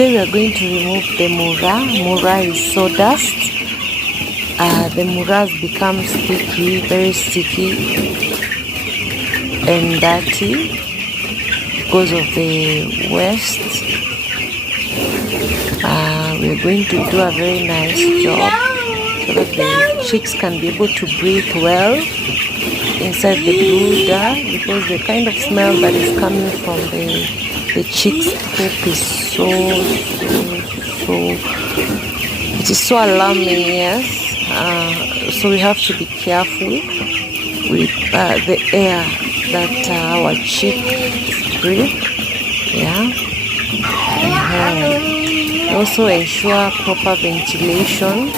Today we are going to remove the mura. Mura is sawdust. The mura has become sticky, very sticky and dirty because of the waste. We're going to do a very nice job so that the chicks can be able to breathe well inside the brooder, because the kind of smell that is coming from the chicks' poop is so it is so alarming, yes. So we have to be careful with the air that our chicks breathe, yeah. Also ensure proper ventilation.